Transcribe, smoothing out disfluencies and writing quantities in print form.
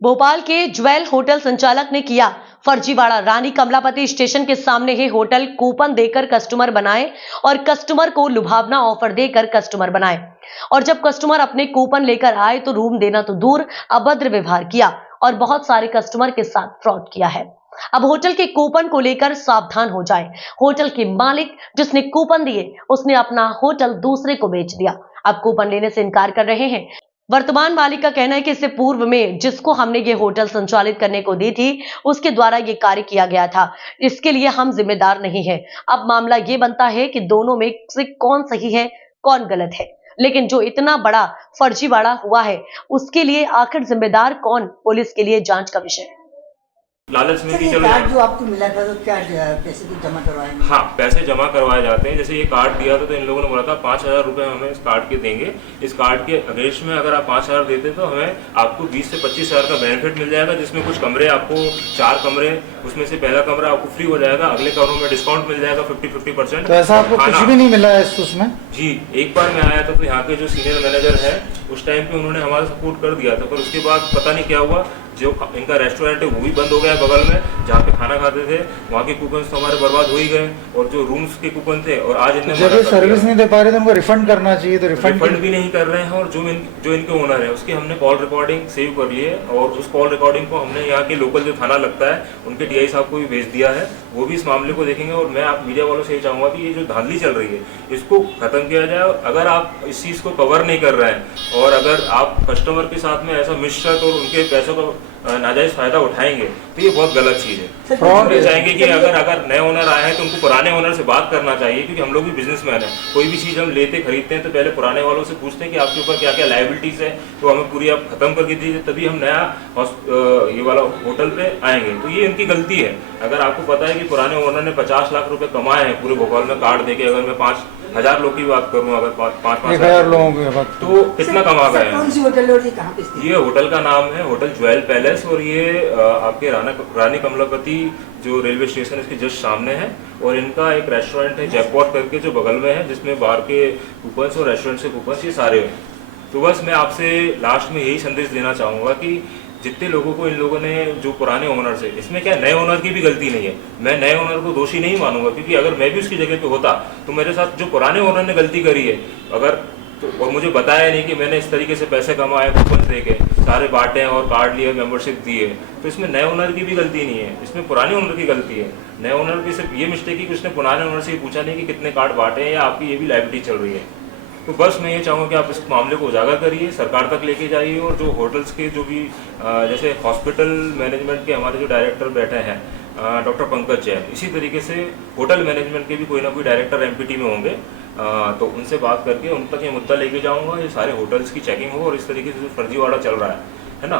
भोपाल के jewel hotel संचालक ने किया फर्जीवाड़ा। रानी कमलापति स्टेशन के सामने ही होटल कूपन देकर कस्टमर बनाए और कस्टमर को लुभावना ऑफर देकर कस्टमर बनाए, और जब कस्टमर अपने कूपन लेकर आए तो रूम देना तो दूर अभद्र व्यवहार किया और बहुत सारे कस्टमर के साथ फ्रॉड किया है। अब होटल के कूपन को लेकर सावधान हो जाए। होटल के मालिक जिसने कूपन दिए उसने अपना होटल दूसरे को बेच दिया। अब कूपन लेने से इनकार कर रहे हैं। वर्तमान मालिक का कहना है कि इससे पूर्व में जिसको हमने ये होटल संचालित करने को दी थी उसके द्वारा ये कार्य किया गया था, इसके लिए हम जिम्मेदार नहीं है। अब मामला ये बनता है कि दोनों में से कौन सही है कौन गलत है, लेकिन जो इतना बड़ा फर्जीवाड़ा हुआ है उसके लिए आखिर जिम्मेदार कौन, पुलिस के लिए जांच का विषय है। लालच में कि चलो कार्ड जो आपको मिला था तो क्या पैसे भी जमा करवाएंगे? हाँ, पैसे जमा करवाए जाते हैं। जैसे ये कार्ड दिया था तो इन लोगों ने बोला था 5,000 रुपये हमें इस कार्ड के देंगे। इस कार्ड के अगेंस्ट में अगर आप 5,000 देते तो हमें आपको 20 से 25,000 का बेनिफिट मिल जाएगा, जिसमें कुछ कमरे आपको 4 कमरे, उसमें से पहला कमरा आपको फ्री हो जाएगा, अगले कमरों में डिस्काउंट मिल जाएगा 50-50%। तो ऐसा आपको कुछ भी नहीं मिला है उसमें? जी, एक बार मैं आया था तो यहाँ के जो सीनियर मैनेजर है उस टाइम पे उन्होंने हमारा सपोर्ट कर दिया था, पर उसके बाद पता नहीं क्या हुआ, जो इनका रेस्टोरेंट है वो भी बंद हो गया बगल में, जहाँ पे खाना खाते थे वहाँ के कूपन तो हमारे बर्बाद हो ही गए, और जो रूम्स के कूपन थे, और आज इन्हें जब ये सर्विस नहीं दे पा रहे तो उनको रिफंड करना चाहिए, तो रिफंड भी नहीं कर रहे हैं। और जो इनके ओनर है उसकी हमने कॉल रिकॉर्डिंग सेव कर ली है, और उस कॉल रिकॉर्डिंग को हमने यहाँ के लोकल जो थाना लगता है उनके DI साहब को भी भेज दिया है, वो भी इस मामले को देखेंगे। और मैं आप मीडिया वालों से ये चाहूँगा कि ये जो धांधली चल रही है इसको खत्म किया जाए। अगर आप इस चीज़ को कवर नहीं कर रहे हैं और अगर आप कस्टमर के साथ में ऐसा मिश्रत और उनके पैसों का नाजायज फायदा उठाएंगे तो ये बहुत गलत चीज़ है। फ्रॉड चाहेंगे कि अगर नए ओनर आए हैं तो उनको पुराने ओनर से बात करना चाहिए, क्योंकि हम लोग भी बिजनेसमैन हैं। कोई भी चीज़ हम लेते खरीदते हैं तो पहले पुराने वालों से पूछते हैं कि आपके ऊपर क्या क्या लायबिलिटीज़ है, तो हमें पूरी आप खत्म करके दीजिए, तभी हम नया ये वाला होटल पे आएंगे। तो ये इनकी गलती है। अगर आपको पता है कि पुराने ओनर ने 50 लाख रुपए कमाए हैं पूरे भोपाल में कार्ड देके, अगर मैं 5,000 लोग की बात करूं, अगर 5,000 लोगों की बात, तो कितना कमा गए हैं? कौन सी होटल है और ये कहाँ पे स्थित है? ये होटल का नाम है होटल ज्वेल पैलेस, और ये आपके रानी कमलापति जो रेलवे स्टेशन है इसके जस्ट सामने है। और इनका एक रेस्टोरेंट है जैकपॉट करके जो बगल में है, जिसमें बार के कूपन्स और रेस्टोरेंट के कूपन्स ये सारे हैं। तो बस मैं आपसे लास्ट में यही संदेश देना चाहूँगा कि जितने लोगों को इन लोगों ने, जो पुराने ओनर से, इसमें क्या नए ओनर की भी गलती नहीं है, मैं नए ओनर को दोषी नहीं मानूंगा, क्योंकि अगर मैं भी उसकी जगह पे होता तो मेरे साथ जो पुराने ओनर ने गलती करी है अगर तो, और मुझे बताया नहीं कि मैंने इस तरीके से पैसे कमाए कूपन दे के सारे बांटे और कार्ड लिए, मेंबरशिप दिए, तो इसमें नए ओनर की भी गलती नहीं है, इसमें पुराने ओनर की गलती है। नए ओनर की सिर्फ ये मिस्टेक है कि उसने पुराने ओनर से पूछा नहीं कि कितने कार्ड बांटे हैं या आपकी ये भी लायबिलिटी चल रही है। तो बस मैं ये चाहूँगा कि आप इस मामले को उजागर करिए, सरकार तक लेके जाइए, और जो होटल्स के जो भी जैसे हॉस्पिटल मैनेजमेंट के हमारे जो डायरेक्टर बैठे हैं डॉक्टर पंकज जैन, इसी तरीके से होटल मैनेजमेंट के भी कोई ना कोई डायरेक्टर MPT में होंगे, तो उनसे बात करके उन तक ये मुद्दा लेके जाऊँगा, ये सारे होटल्स की चेकिंग हो और इस तरीके से जो फर्जीवाड़ा चल रहा है ना,